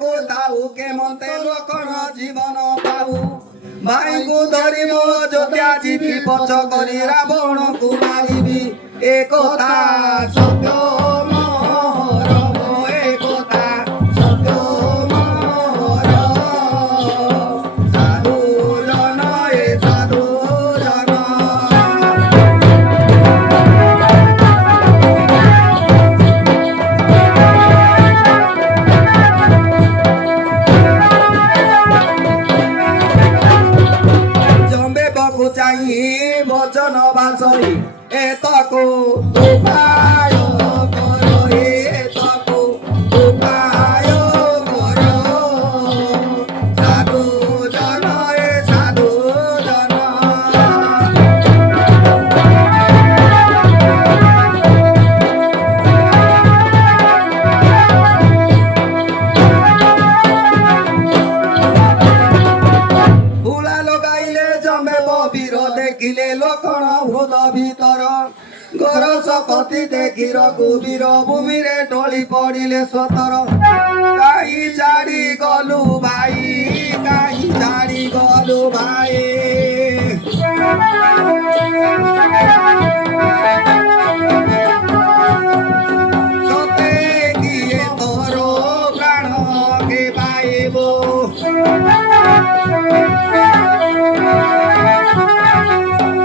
को ताऊ के मते लोकण जीवन पाऊ भाईଙ୍କୁ धरी मो जोत्या जीवी पछ करी रावण को मारिबी एकता सत्य मोर एकता सत्य मोर साधु जन ए साधु जन चाहिए वचन बासई एतको उपाय करो एतको उपाय करो साधु जन ए साधु जन फुला लगाइले जमे बबिर देखिले लोकण हृद भीतर गरस कति देखि रघुवीर भूमिरे टोली पड़िले स्वतर काई छाड़ी गलु भाई काई छाड़ी गलु भाई सते किए तोरो प्राण के पाइबो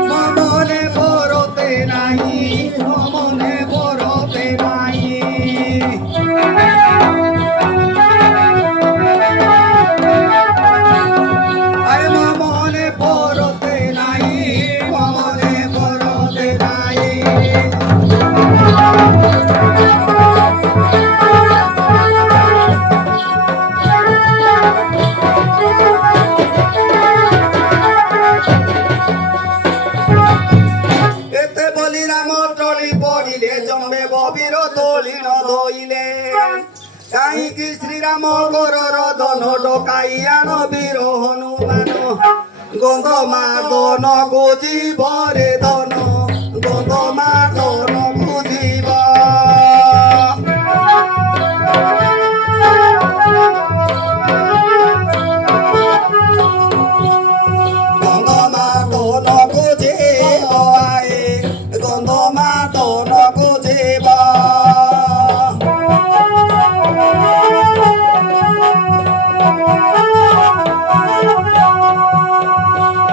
ममने बरते नाही ममने बरते नाही आय ममने बरते नाही ममने बरते नाही एते बोली राम टोली पड़िले जम्बे बबीर तोली न धोइले काहींकि श्रीराम गोरर धन डकाई आन वीर हनुमान गंध मादन गुजिब रे धन गंध मादन गुजिब गंध मादन गुजिब आए गंध मादन गुजिब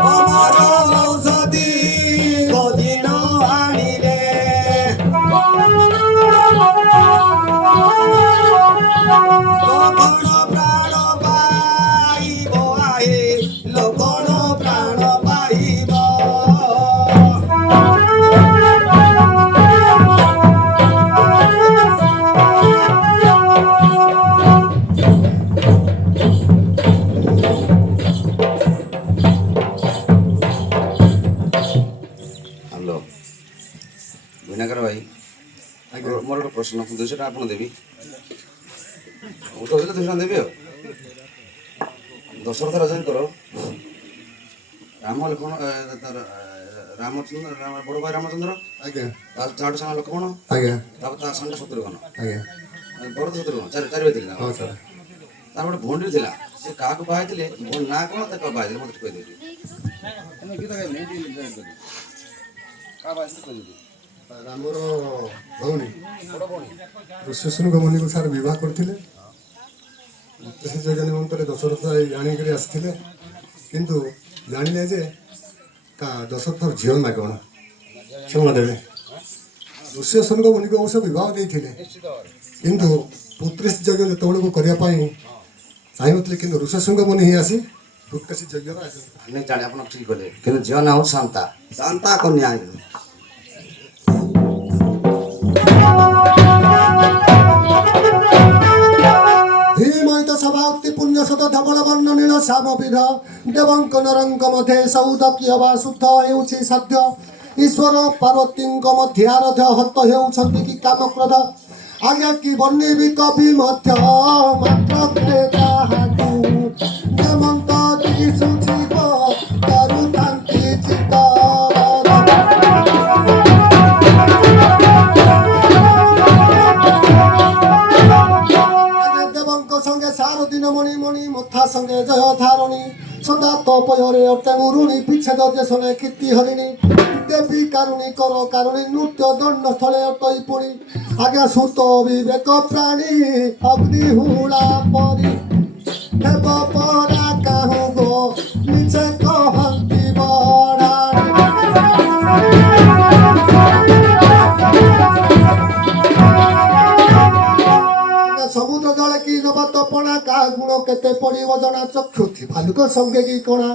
अमर औषधि गजिण आनिले लोकण प्राण पाइब आहे लोकण प्राण पाइब हेलो भुइनाकर भाई मोर गोटे प्रश्न 200 टका आपन देवी उठो 200 टका देवी दशरथ राजांकर राम लक्ष्मण रामचंद्र बड़ भाई रामचंद्र आज्ञा चार साल लक्ष्मण आज्ञा ता सानटा शत्रुघ्न आज्ञा बड़ शत्रुघ्न चार भाई थिले हाँ सर तार गोटे भौंडी थिला से काहाकु बाहाइथिले भौंड ना कोन ताका बाहाइथिले मते कहि देबी रामर भौणी ऋष्यशृंग मुनि को सार विवाह करते मत से जगह निमंत्रण दशरथ आनिक आसते किंतु जानिले जे का दशरथर झील ना कौन क्षमा देवे ऋष्यशृंग मुनि को अवश्य विवाह देते किंतु पुत्रेश यज्ञ जो को करने चाहूले कि ऋष्यशृंग मुनि ही आसी पुत्रेश यज्ञ नहीं जाने अपन ठीक कले किंतु झील ना हो शांता शांता कन्या धीमहित सभाक्ति पुण्य शत धवल वर्ण नील श्याम विध देवंक नरंक मध्ये सौदक्य वा शुद्ध हेउछि साध्य ईश्वर पार्वतीଙ୍କ मध्ये आराध्य हत हेउछन्ति कि काम क्रोध आज्ञा कि वर्णिबि कवि मध्य मात्र प्रेताहातु जमंत दिशु जीव करुतान्ति चित्त देवंक संगे सार দিনমণি মণি মথা সঙ্গে জয় ধারণী সদা তপয়রে অটেঙ্গুরুণী বিচ্ছেদ দেশনে কীর্তি হরিণী দেবী কারুণী কর কারুণী নৃত্য দণ্ড স্থলে অটই পুণী আজ্ঞা সুত বিবেক প্রাণী অগ্নি হুড়া পরি হেব পরা কাহু গো নিচে কহন্তি বড়াণী সমুদ্র জলে কি নব তপনা কা গুণ কেতে পড়িব জনা চক্ষু ভালুক সঙ্গে কি কণা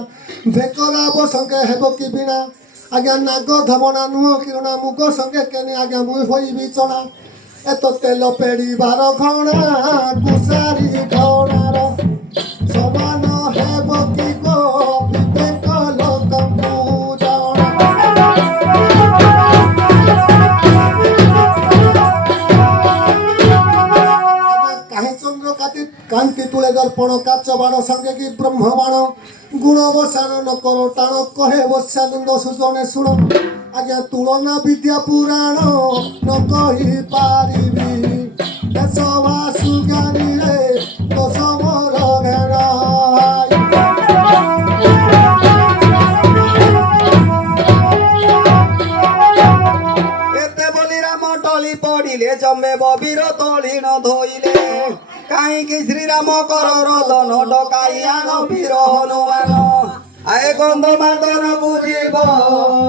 ভেকরাব সঙ্গে হেব কি বিনা আজ্ঞা নাগ ধমনা নুহ কিরণা মুগ সঙ্গে কেনে আজ্ঞা মুই হইবি চଣା এত তেল পেড়িবার ঘଣା কুসারি ঘଣାর সমান হেব কি গো বিবেক লোকଙ୍କୁ ଜଣା কাহি চন্দ্র কান্তি তুলে দর্পণ কাচ বাণ সঙ্গে কি ব্রহ্ম বাণ গুণ বসান নকর টাণ কহে বস্যানন্দ সুজনে শুণ আজ্ঞা তুলনা বিদ্যা পুরাণ ন কহি পারিবি সভা সুজ্ঞানী রে দোষ মোর ঘেরাই এতে বলি রাম টলি পড়িলে জমে ববির তলি ন ধইলে কাহিଁକି ଶ୍ରୀରାମ କର ରୋଦନ ଡକାଇ ଆଣ ବୀର ହନୁମାନ ଆଏ ଗନ୍ଧ ମାଦନ ବୁଝିବ